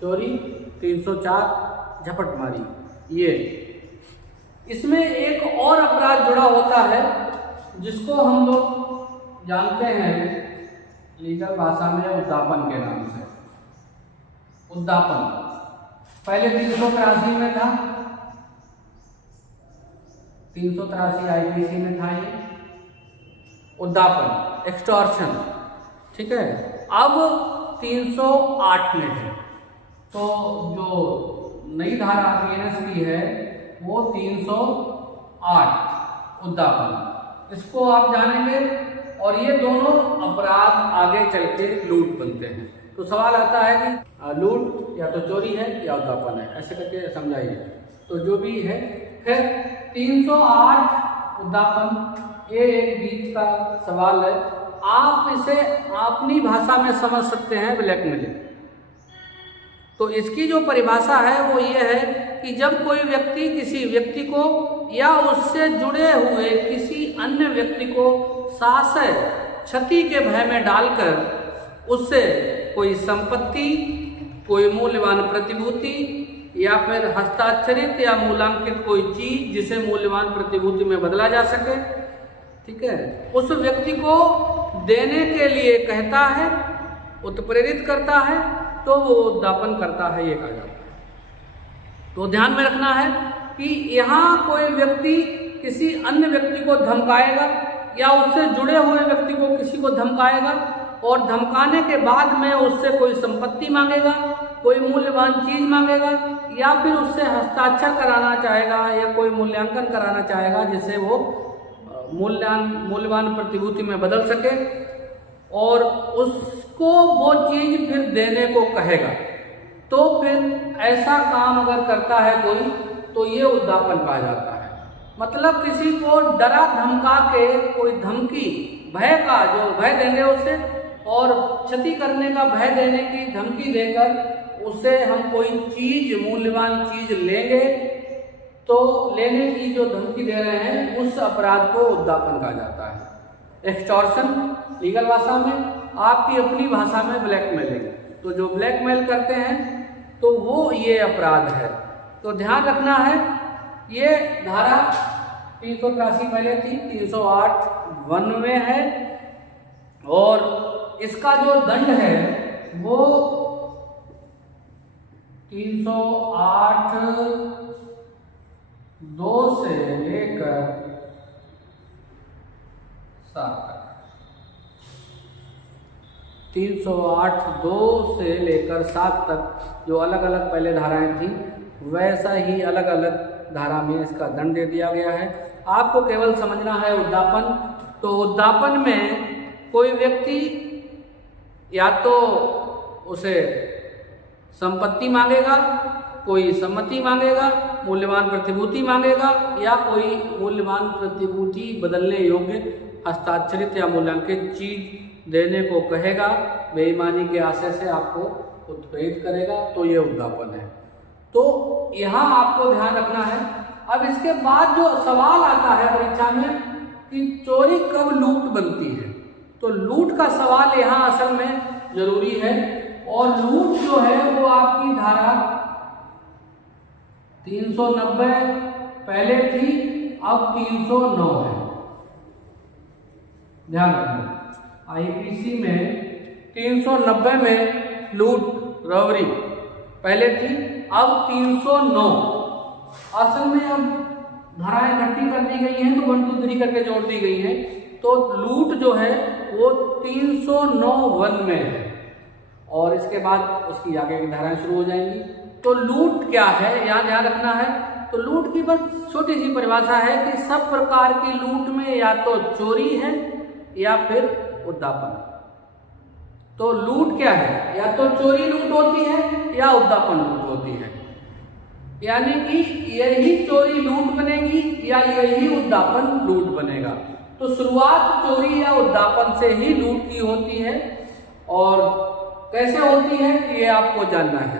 चोरी, 304 झपटमारी। ये इसमें एक और अपराध जुड़ा होता है जिसको हम लोग जानते हैं लीगल भाषा में उद्यापन के नाम से। उद्यापन पहले 383 में था, 383 आईपीसी में था ये उद्यापन, एक्सटॉर्शन, ठीक है। अब 308 में है, तो जो नई धारा बीएनएस की है वो 308 उद्यापन, इसको आप जानेंगे। और ये दोनों अपराध आगे चल के लूट बनते हैं। तो सवाल आता है कि लूट या तो चोरी है या उद्यापन है, ऐसे करके समझाइए। तो जो भी है, फिर 308 उद्यापन, ये एक बीच का सवाल है। आप इसे अपनी भाषा में समझ सकते हैं, ब्लैकमेलिंग। तो इसकी जो परिभाषा है वो ये है कि जब कोई व्यक्ति किसी व्यक्ति को या उससे जुड़े हुए किसी अन्य व्यक्ति को साशय क्षति के भय में डालकर उससे कोई संपत्ति, कोई मूल्यवान प्रतिभूति या फिर हस्ताक्षरित या मूल्यांकित कोई चीज जिसे मूल्यवान प्रतिभूति में बदला जा सके, ठीक है, उस व्यक्ति को देने के लिए कहता है, उत्प्रेरित करता है, तो वो उद्यापन करता है, ये कहा जाता है। तो ध्यान में रखना है कि यहाँ कोई व्यक्ति किसी अन्य व्यक्ति को धमकाएगा या उससे जुड़े हुए व्यक्ति को किसी को धमकाएगा और धमकाने के बाद में उससे कोई संपत्ति मांगेगा, कोई मूल्यवान चीज मांगेगा या फिर उससे हस्ताक्षर कराना चाहेगा या कोई मूल्यांकन कराना चाहेगा जिसे वो मूल्यवान प्रतिभूति में बदल सके और उसको वो चीज फिर देने को कहेगा। तो फिर ऐसा काम अगर करता है कोई, तो ये उद्यापन कहा जाता है। मतलब किसी को डरा धमका के कोई धमकी, भय का जो भय देंगे उसे और क्षति करने का भय देने की धमकी देकर उसे हम कोई चीज, मूल्यवान चीज लेंगे, तो लेने की जो धमकी दे रहे हैं उस अपराध को उद्यापन कहा जाता है। एक्सटॉर्शन लीगल भाषा में, आपकी अपनी भाषा में ब्लैकमेलिंग। तो जो ब्लैकमेल करते हैं तो वो ये अपराध है। तो ध्यान रखना है, ये धारा 383 पहले थी, 308 वन में है और इसका जो दंड है वो 308 2 से लेकर 7 तक, 308 2 से लेकर 7 तक जो अलग अलग पहले धाराएं थी वैसा ही अलग अलग धारा में इसका दंड दे दिया गया है। आपको केवल समझना है उद्यापन। तो उद्यापन में कोई व्यक्ति या तो उसे संपत्ति मांगेगा, कोई सम्मति मांगेगा, मूल्यवान प्रतिभूति मांगेगा या कोई मूल्यवान प्रतिभूति बदलने योग्य हस्ताक्षरित या मूल्यांकित चीज देने को कहेगा, बेईमानी के आशय से आपको उत्प्रेरित करेगा, तो ये उद्यापन है। तो यहाँ आपको ध्यान रखना है। अब इसके बाद जो सवाल आता है परीक्षा में कि चोरी कब लूट बनती है, तो लूट का सवाल यहाँ असल में जरूरी है। और लूट जो है वो आपकी धारा 390 पहले थी, अब 309 है। ध्यान रखना, आईपीसी में 390 में लूट रॉबरी पहले थी, अब 309। असल में अब धाराएं इकट्ठी कर दी गई हैं तो 1 2 3 करके जोड़ दी गई हैं। तो लूट जो है वो 309 वन में है और इसके बाद उसकी आगे की धाराएं शुरू हो जाएंगी। तो लूट क्या है, यहाँ ध्यान रखना है। तो लूट की बस छोटी सी परिभाषा है कि सब प्रकार की लूट में या तो चोरी है या फिर उद्यापन। तो लूट क्या है, या तो चोरी लूट होती है या उद्यापन लूट होती है। यानी कि यही चोरी लूट बनेगी या यही उद्यापन लूट बनेगा। तो शुरुआत चोरी या उद्यापन से ही लूट की होती है और कैसे होती है ये आपको जानना है।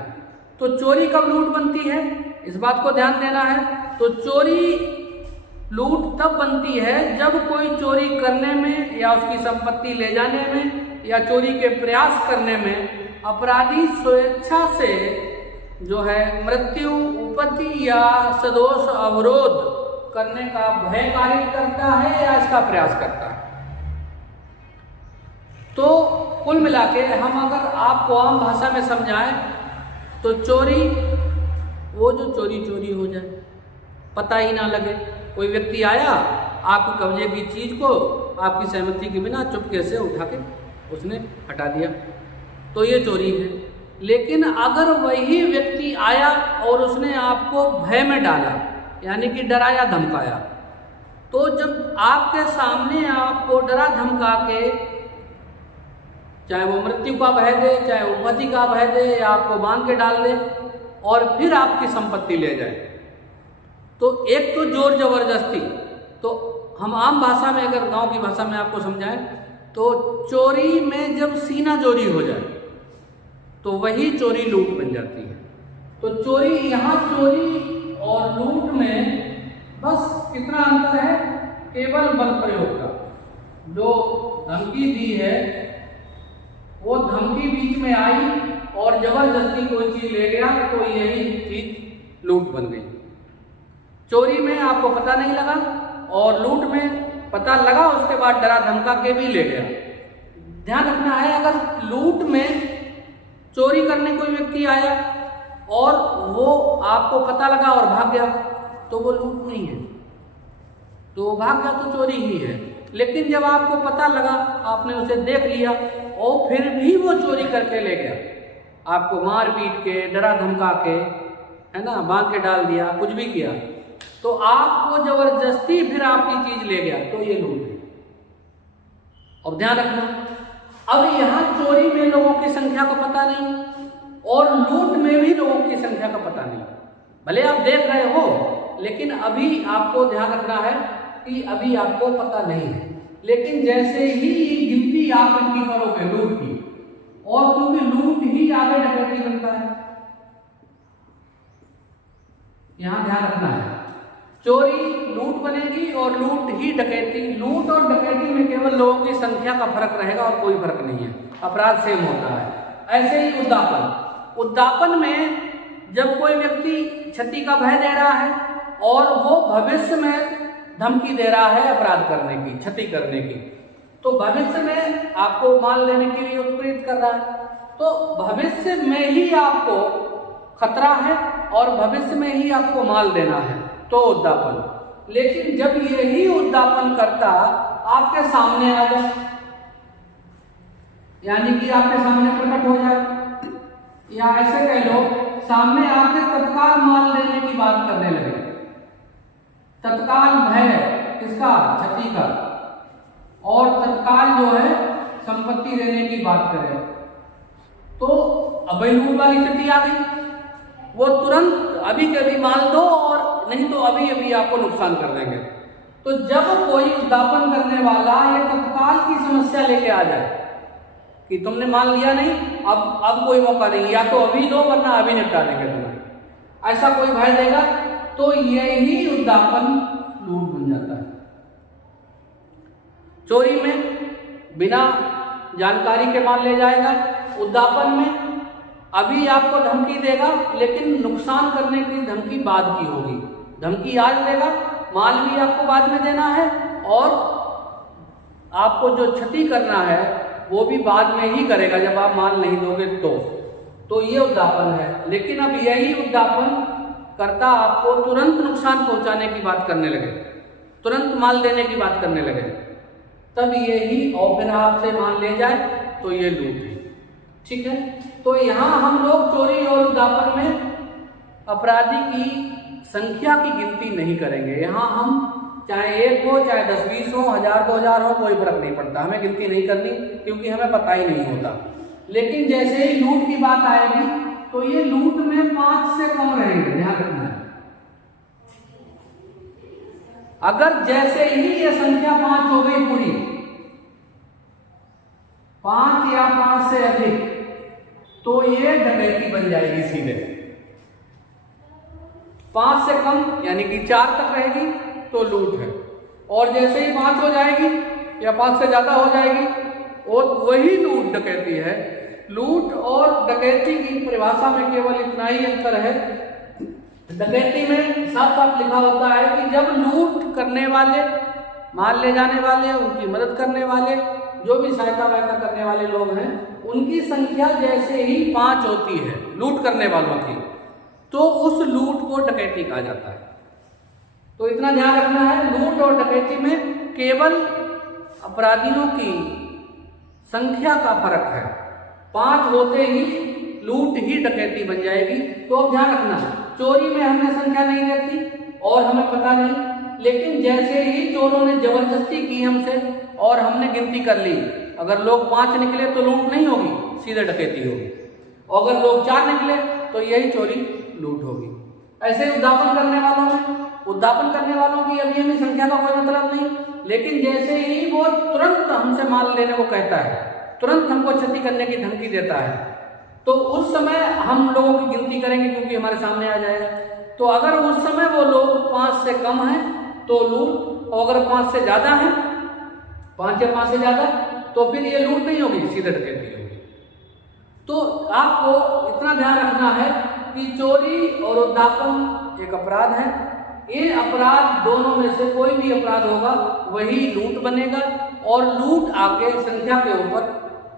तो चोरी कब लूट बनती है, इस बात को ध्यान देना है। तो चोरी लूट तब बनती है जब कोई चोरी करने में या उसकी संपत्ति ले जाने में या चोरी के प्रयास करने में अपराधी स्वेच्छा से जो है मृत्यु, उपपत्ति या सदोष अवरोध करने का भय कारित करता है या इसका प्रयास करता है। तो कुल मिला के हम अगर आपको आम भाषा में समझाएं तो चोरी, वो जो चोरी हो जाए, पता ही ना लगे। कोई व्यक्ति आया, आपके कब्जे की चीज को आपकी सहमति के बिना चुपके से उठा के उसने हटा दिया, तो ये चोरी है। लेकिन अगर वही व्यक्ति आया और उसने आपको भय में डाला, यानी कि डराया धमकाया, तो जब आपके सामने आपको डरा धमका के, चाहे वो मृत्यु का भय दे, चाहे उपपत्ति का भय दे, या आपको बांध के डाल दे और फिर आपकी संपत्ति ले जाए, तो एक तो जोर जबरदस्ती, तो हम आम भाषा में अगर गांव की भाषा में आपको समझाएं तो चोरी में जब सीना चोरी हो जाए तो वही चोरी लूट बन जाती है। तो चोरी, यहाँ चोरी और लूट में बस कितना अंतर है, केवल बल प्रयोग का। जो धमकी दी है वो धमकी बीच में आई और जबरदस्ती कोई चीज ले गया तो यही चीज लूट बन गई। चोरी में आपको पता नहीं लगा और लूट में पता लगा, उसके बाद डरा धमका के भी ले गया। ध्यान रखना है, अगर लूट में चोरी करने कोई व्यक्ति आया और वो आपको पता लगा और भाग गया तो वो लूट नहीं है, तो भाग गया तो चोरी ही है। लेकिन जब आपको पता लगा, आपने उसे देख लिया और फिर भी वो चोरी करके ले गया, आपको मार पीट के, डरा धमका के, है ना, बांध के डाल दिया, कुछ भी किया, तो आपको जबरदस्ती फिर आपकी चीज ले गया, तो ये लूट है। और ध्यान रखना, अब यहाँ चोरी में लोगों की संख्या का पता नहीं और लूट में भी लोगों की संख्या का पता नहीं। भले आप देख रहे हो, लेकिन अभी आपको ध्यान रखना है कि अभी आपको पता नहीं है। लेकिन जैसे ही गिनती आप इनकी करोगे लूट की, और क्योंकि लूट ही आगे डकैती बनता है, यहां ध्यान रखना है। चोरी लूट बनेगी और लूट ही डकैती। लूट और डकैती में केवल लोगों की संख्या का फर्क रहेगा और कोई फर्क नहीं है, अपराध सेम होता है। ऐसे ही उद्दापन, उद्दापन में जब कोई व्यक्ति क्षति का भय दे रहा है और वो भविष्य में धमकी दे रहा है अपराध करने की, क्षति करने की, तो भविष्य में आपको माल लेने के लिए उत्प्रेरित कर रहा है, तो भविष्य में ही आपको खतरा है और भविष्य में ही आपको माल देना है, तो उद्दापन। लेकिन जब यही उद्दापन करता आपके सामने आ जाए, यानी कि आपके सामने प्रकट हो जाए, या ऐसे कह लो सामने आके तत्काल माल देने की बात करने लगे, तत्काल भय किसका, क्षति का, और तत्काल जो है संपत्ति देने की बात करें, तो अभय लूट वाली स्थिति आ गई। वो तुरंत अभी के अभी माल दो और नहीं तो अभी अभी आपको नुकसान कर देंगे। तो जब कोई उद्दापन करने वाला ये तत्काल की समस्या लेके आ जाए कि तुमने माल लिया नहीं, अब कोई मौका नहीं, या तो अभी दो वरना अभी निपटा देंगे तुम्हें, ऐसा कोई भय देगा, तो यही उद्दापन लूट बन जाता है। चोरी में बिना जानकारी के माल ले जाएगा, उद्दापन में अभी आपको धमकी देगा लेकिन नुकसान करने की धमकी बाद की होगी। धमकी आज देगा, माल भी आपको बाद में देना है और आपको जो क्षति करना है वो भी बाद में ही करेगा जब आप माल नहीं दोगे तो ये उद्दापन है। लेकिन अब यही उद्दापन करता आपको तुरंत नुकसान पहुंचाने की बात करने लगे, तुरंत माल देने की बात करने लगे, तब यही और फिर आपसे माल ले जाए तो ये लूट है। ठीक है, तो यहाँ हम लोग चोरी और उद्दापन में अपराधी की संख्या की गिनती नहीं करेंगे। यहाँ हम चाहे 1 हो, चाहे 10, 20 हो, 1000, 2000 हो, कोई फर्क नहीं पड़ता, हमें गिनती नहीं करनी क्योंकि हमें पता ही नहीं होता। लेकिन जैसे ही लूट की बात आएगी तो ये लूट में 5 से कम रहेंगे, ध्यान रखना है। अगर जैसे ही ये संख्या 5 हो गई पूरी, 5 या 5 से अधिक, तो ये डकैती बन जाएगी सीधे। 5 से कम यानी कि 4 तक रहेगी तो लूट है, और जैसे ही 5 हो जाएगी या 5 से ज्यादा हो जाएगी और वही लूट डकैती है। लूट और डकैती की परिभाषा में केवल इतना ही अंतर है। डकैती में साफ साफ लिखा होता है कि जब लूट करने वाले, माल ले जाने वाले, उनकी मदद करने वाले, जो भी सहायता वायता करने वाले लोग हैं, उनकी संख्या जैसे ही 5 होती है लूट करने वालों की, तो उस लूट को डकैती कहा जाता है। तो इतना ध्यान रखना है, लूट और डकैती में केवल अपराधियों की संख्या का फर्क है। 5 होते ही लूट ही डकैती बन जाएगी। तो अब ध्यान रखना, चोरी में हमने संख्या नहीं देखी और हमें पता नहीं, लेकिन जैसे ही चोरों ने जबरदस्ती की हमसे और हमने गिनती कर ली, अगर लोग 5 निकले तो लूट नहीं होगी, सीधे डकैती होगी, और अगर लोग 4 निकले तो यही चोरी लूट होगी। ऐसे उद्यापन करने वालों में, उद्यापन करने वालों की अभी हमें संख्या का कोई मतलब नहीं, लेकिन जैसे ही वो तुरंत हमसे माल लेने को कहता है, तुरंत हमको क्षति करने की धमकी देता है, तो उस समय हम लोगों की गिनती करेंगे क्योंकि हमारे सामने आ जाएगा। तो अगर उस समय वो लोग 5 से कम हैं तो लूट, और अगर 5 से ज्यादा हैं, 5 या 5 से ज्यादा, तो फिर ये लूट नहीं होगी, सीधे डकैती होगी। तो आपको इतना ध्यान रखना है कि चोरी और उद्यापन एक अपराध है। ये अपराध दोनों में से कोई भी अपराध होगा वही लूट बनेगा, और लूट आके संख्या के ऊपर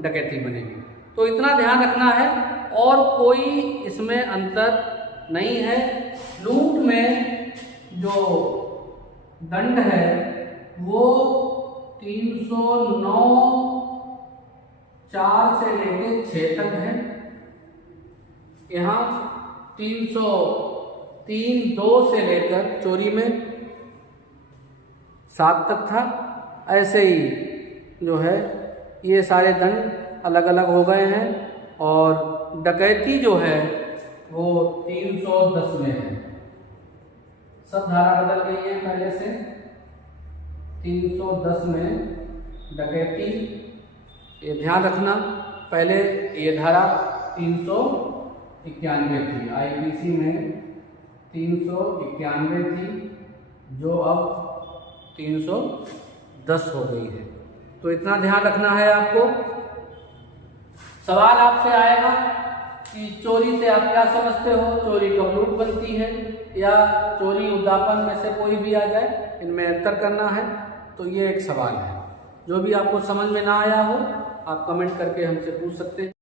डकैती बनेगी। तो इतना ध्यान रखना है, और कोई इसमें अंतर नहीं है। लूट में जो दंड है वो 309(4) से लेके 6 तक है। यहाँ 303(2) से लेकर चोरी में 7 तक था। ऐसे ही जो है ये सारे दंड अलग अलग हो गए हैं, और डकैती जो है वो 310 में है। सब धारा बदल गई है पहले से। 310 में डकैती, ये ध्यान रखना, पहले ये धारा 391 थी, आईपीसी में 391 थी, जो अब 310 हो गई है। तो इतना ध्यान रखना है आपको। सवाल आपसे आएगा कि चोरी से आप क्या समझते हो, चोरी कब लूट बनती है, या चोरी उद्यापन में से कोई भी आ जाए, इनमें अंतर करना है। तो ये एक सवाल है, जो भी आपको समझ में ना आया हो आप कमेंट करके हमसे पूछ सकते हैं।